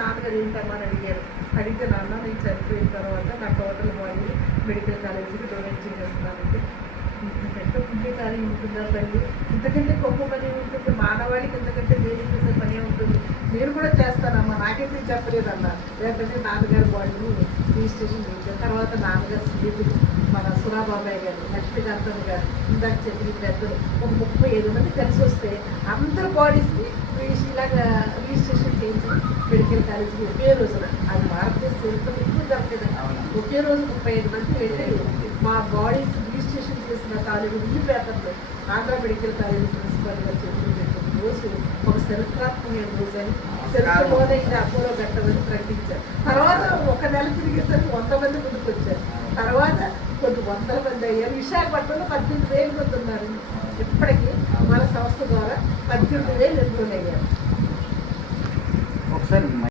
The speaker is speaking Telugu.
నాన్నగారు ఏంటమ్మా అని అడిగారు. అడిగితే నాన్న నేను చనిపోయిన తర్వాత నా టోటల్ బాడీ మెడికల్ కాలేజీకి డొనేషన్ చేస్తున్నానంటే ఇంతకంటే పుణ్య కార్యం ఉంటుందా తల్లి? ఇంతకంటే గొప్ప పని ఉంటుంది మానవాళికి, ఇంతకంటే దేనికి చేసే పని ఉంటుంది. నేను కూడా చేస్తానమ్మా, నాకైతే చెప్పలేదన్న. లేకపోతే నాన్నగారు బాడీని రిజిస్ట్రేషన్ చేశారు. తర్వాత నాన్నగారు స్నేహితులు మన సురాబాబాయ్ గారు, లక్ష్మీకాంతమ్మ గారు, ఇందాక చెప్పిన పెద్దలు ఒక 35 మంది కలిసి వస్తే అందరు బాడీస్ని ఇలాగా రిజిస్ట్రేషన్ చేసి మెడికల్ కాలేజీకి ఒకే రోజున, అది భారతదేశ చరిత్రలో ఎక్కువ జరగలేదండి. ఒకే రోజు 35 మంది వెళ్ళి మా బాడీస్ రిజిస్ట్రేషన్ చేసిన కాలేజీ ఈ పేపర్లో ఆంధ్ర మెడికల్ కాలేజీ ప్రిన్సిపల్ గారు చెప్పిన రోజు ఒక చరిత్రాత్మకమైన రోజు అని, చరిత్రలోనే ఇది అపోలో ఘట్టమని ప్రకటించారు. తర్వాత ఒక నెల తిరిగేసరికి 100 మంది ముందుకు వచ్చారు. తర్వాత కొన్ని వందల మంది అయ్యారు. విశాఖపట్నంలో 18,000 మంది ఉన్నారు. ఇప్పటికీ మన సంస్థ ద్వారా 18,000 ఎంతోనే అయ్యారు. ఒకసారి